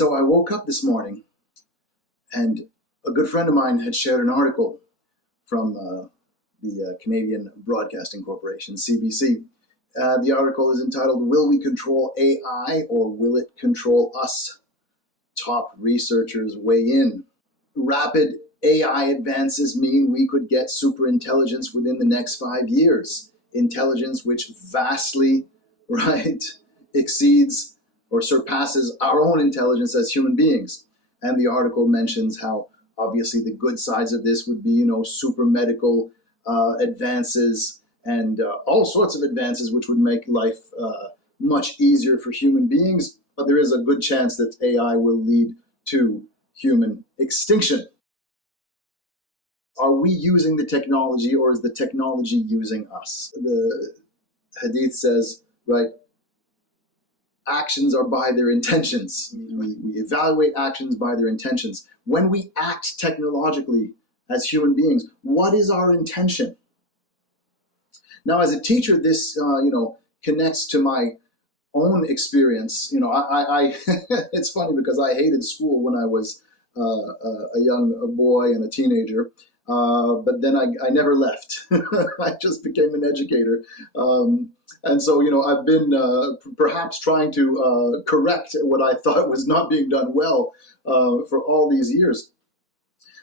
So I woke up this morning and a good friend of mine had shared an article from the Canadian Broadcasting Corporation, CBC. The article is entitled, "Will We Control AI or Will It Control Us? Top researchers weigh in." Rapid AI advances mean we could get superintelligence within the next 5 years. Intelligence which vastly, exceeds or surpasses our own intelligence as human beings. And the article mentions how obviously the good sides of this would be, super medical advances and all sorts of advances which would make life much easier for human beings. But there is a good chance that AI will lead to human extinction. Are we using the technology or is the technology using us? The hadith says, actions are by their intentions. We evaluate actions by their intentions. When we act technologically as human beings, what is our intention? Now, as a teacher, this connects to my own experience. I it's funny because I hated school when I was a young boy and a teenager. But then I never left. I just became an educator. And so, I've been perhaps trying to correct what I thought was not being done well for all these years.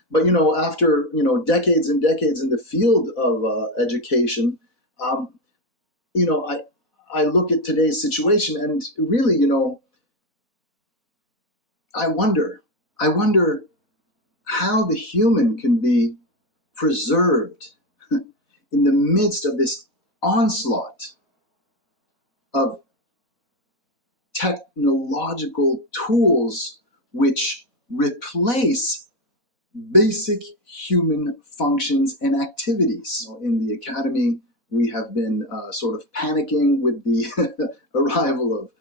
But, after, decades and decades in the field of education, I look at today's situation and really, I wonder how the human can be preserved in the midst of this onslaught of technological tools which replace basic human functions and activities. In the academy, we have been sort of panicking with the arrival of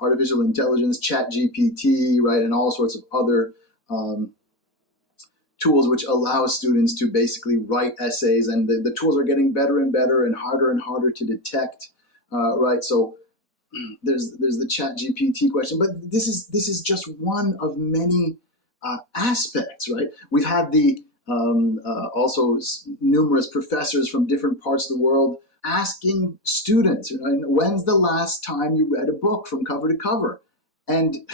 artificial intelligence, ChatGPT, and all sorts of other tools which allow students to basically write essays, and the tools are getting better and better and harder to detect, So there's the ChatGPT question, but this is just one of many aspects, right? We've had the also numerous professors from different parts of the world asking students, when's the last time you read a book from cover to cover? And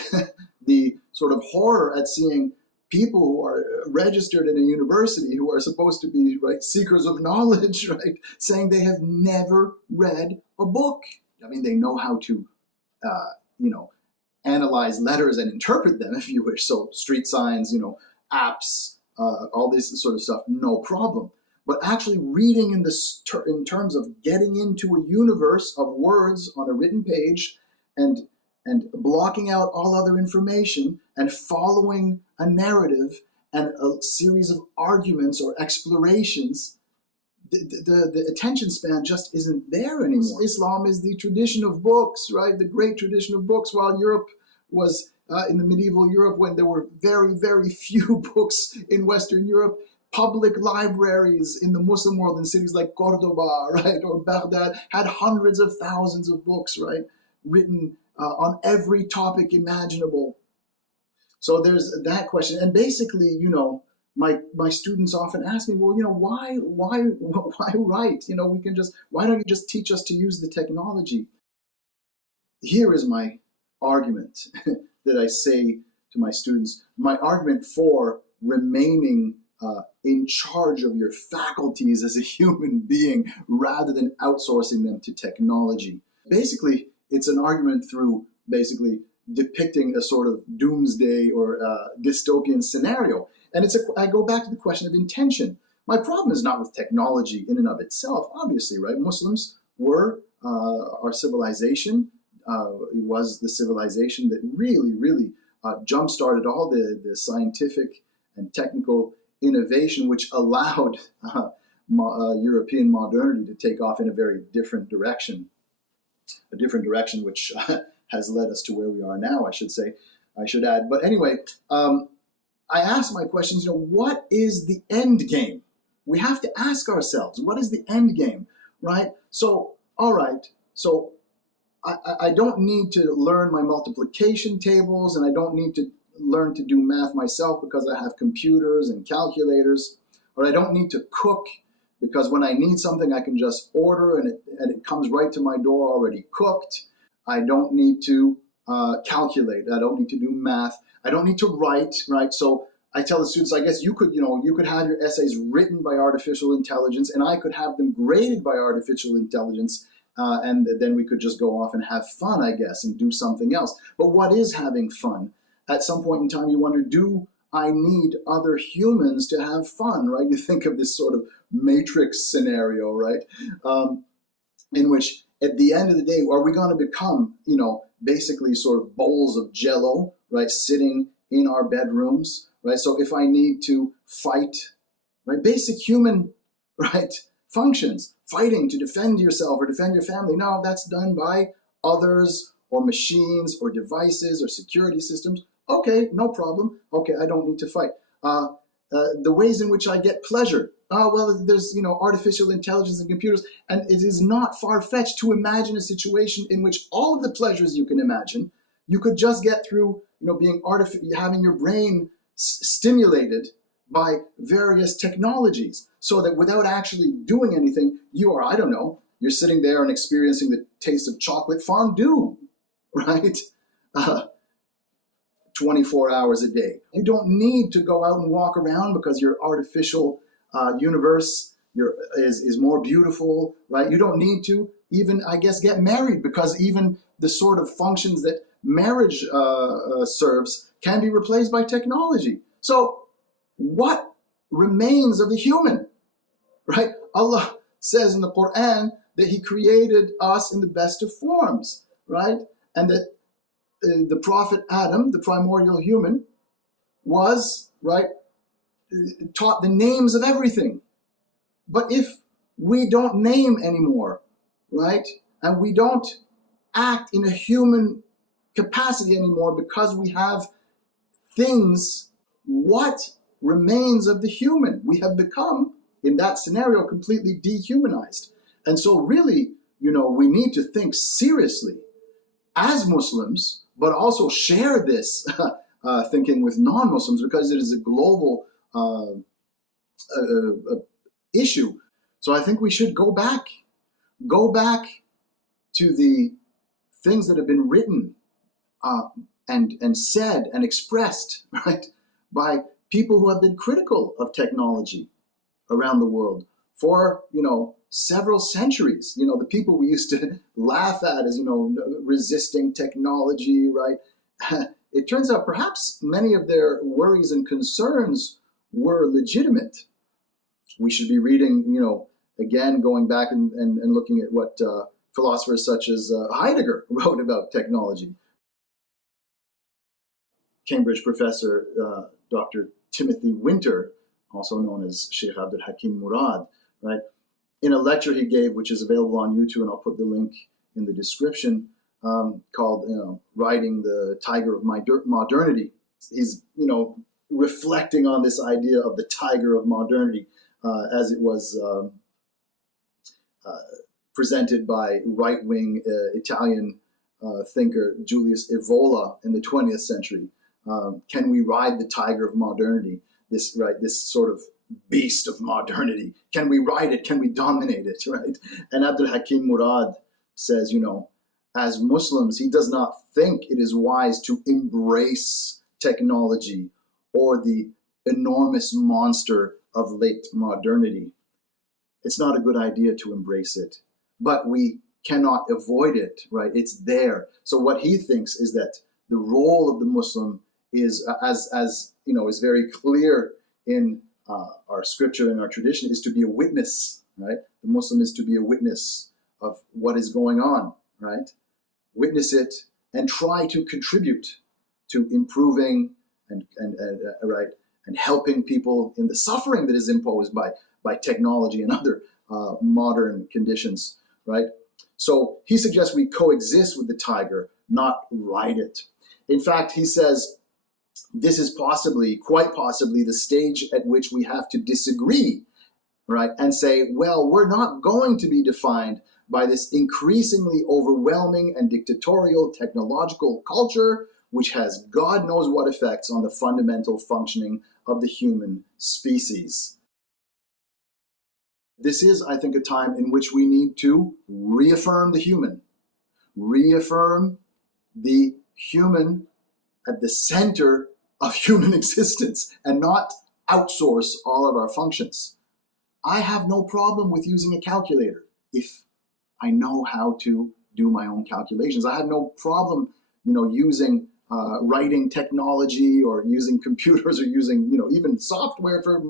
the sort of horror at seeing people who are registered in a university who are supposed to be seekers of knowledge, saying they have never read a book. I mean, they know how to, analyze letters and interpret them, if you wish. So street signs, apps, all this sort of stuff, no problem. But actually reading in terms of getting into a universe of words on a written page and blocking out all other information and following a narrative and a series of arguments or explorations, the attention span just isn't there anymore. Islam is the tradition of books, the great tradition of books, while Europe was in the medieval Europe, when there were very, very few books in Western Europe. Public libraries in the Muslim world in cities like Cordoba, or Baghdad had hundreds of thousands of books, written on every topic imaginable. So there's that question. And basically, my students often ask me, well, why write? Why don't you just teach us to use the technology? Here is my argument that I say to my students, my argument for remaining in charge of your faculties as a human being rather than outsourcing them to technology. Basically, it's an argument through depicting a sort of doomsday or dystopian scenario. And I go back to the question of intention. My problem is not with technology in and of itself, obviously, Muslims were our civilization. It was the civilization that really jump-started all the scientific and technical innovation which allowed European modernity to take off in a very different direction. A different direction which has led us to where we are now, I should add. But anyway, I ask my questions, what is the end game? We have to ask ourselves, what is the end game, So, all right, so I don't need to learn my multiplication tables, and I don't need to learn to do math myself because I have computers and calculators, or I don't need to cook because when I need something I can just order and it comes right to my door already cooked. I don't need to calculate. I don't need to do math. I don't need to write, right? So I tell the students, I guess you could have your essays written by artificial intelligence, and I could have them graded by artificial intelligence, and then we could just go off and have fun, I guess, and do something else. But what is having fun? At some point in time, you wonder, do I need other humans to have fun, right? You think of this sort of matrix scenario, right? In which at the end of the day, are we going to become, basically sort of bowls of jello, right, sitting in our bedrooms, right? So if I need to fight, right, basic human, right, functions, fighting to defend yourself or defend your family, no, that's done by others or machines or devices or security systems. Okay, no problem. Okay, I don't need to fight. The ways in which I get pleasure. Well, there's artificial intelligence and computers, and it is not far-fetched to imagine a situation in which all of the pleasures you can imagine, you could just get through, having your brain stimulated by various technologies, so that without actually doing anything, you're sitting there and experiencing the taste of chocolate fondue, right? 24 hours a day. You don't need to go out and walk around because your artificial universe is more beautiful, right? You don't need to even, I guess, get married because even the sort of functions that marriage serves can be replaced by technology. So what remains of the human, right? Allah says in the Quran that He created us in the best of forms, right? And that the Prophet Adam, the primordial human, was, right, taught the names of everything. But if we don't name anymore, right, and we don't act in a human capacity anymore because we have things, what remains of the human? We have become, in that scenario, completely dehumanized. And so really, we need to think seriously as Muslims, but also share this thinking with non-Muslims because it is a global issue. So I think we should go back to the things that have been written and said and expressed, right, by people who have been critical of technology around the world for, several centuries. The people we used to laugh at as, resisting technology, right? It turns out perhaps many of their worries and concerns were legitimate. We should be reading, again, going back and looking at what philosophers such as Heidegger wrote about technology. Cambridge professor Dr. Timothy Winter, also known as Sheikh Abdal Hakim Murad, right? In a lecture he gave, which is available on YouTube, and I'll put the link in the description, called Riding the Tiger of Modernity. He's, reflecting on this idea of the Tiger of Modernity as it was presented by right-wing Italian thinker Julius Evola in the 20th century. Can we ride the Tiger of Modernity? This sort of beast of modernity. Can we ride it? Can we dominate it? Right? And Abdal Hakim Murad says, as Muslims, he does not think it is wise to embrace technology or the enormous monster of late modernity. It's not a good idea to embrace it, but we cannot avoid it, right? It's there. So what he thinks is that the role of the Muslim is, is very clear in our scripture and our tradition, is to be a witness, right? The Muslim is to be a witness of what is going on, right? Witness it and try to contribute to improving and helping people in the suffering that is imposed by technology and other modern conditions, right? So he suggests we coexist with the tiger, not ride it. In fact, he says this is quite possibly, the stage at which we have to disagree, right? And say, well, we're not going to be defined by this increasingly overwhelming and dictatorial technological culture, which has God knows what effects on the fundamental functioning of the human species. This is, I think, a time in which we need to reaffirm the human, reaffirm the human at the center of human existence, and not outsource all of our functions. I have no problem with using a calculator if I know how to do my own calculations. I have no problem, using writing technology, or using computers, or using, even software for,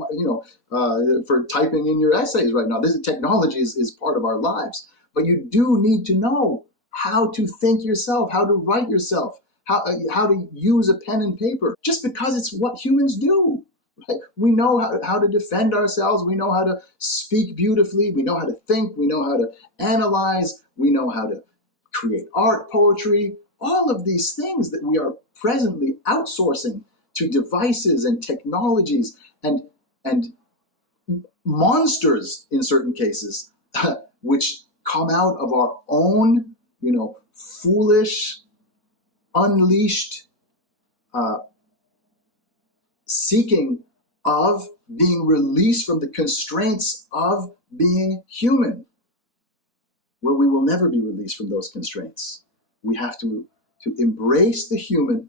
for typing in your essays right now. This technology is part of our lives. But you do need to know how to think yourself, how to write yourself, how to use a pen and paper, just because it's what humans do. Right? We know how to defend ourselves. We know how to speak beautifully. We know how to think. We know how to analyze. We know how to create art, poetry, all of these things that we are presently outsourcing to devices and technologies and monsters in certain cases, which come out of our own, foolish, unleashed seeking of being released from the constraints of being human. Well, we will never be released from those constraints. We have to embrace the human,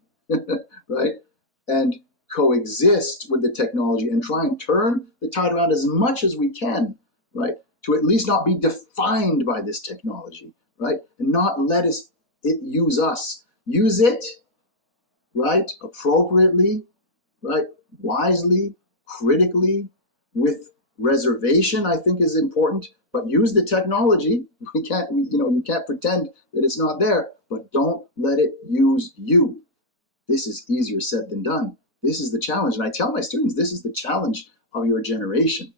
right? And coexist with the technology and try and turn the tide around as much as we can, right? To at least not be defined by this technology, right? And not let it use us. Use it, right? Appropriately, right? Wisely, critically, with reservation, I think is important. But use the technology. You can't pretend that it's not there, but don't let it use you. This is easier said than done. This is the challenge. And I tell my students, this is the challenge of your generation.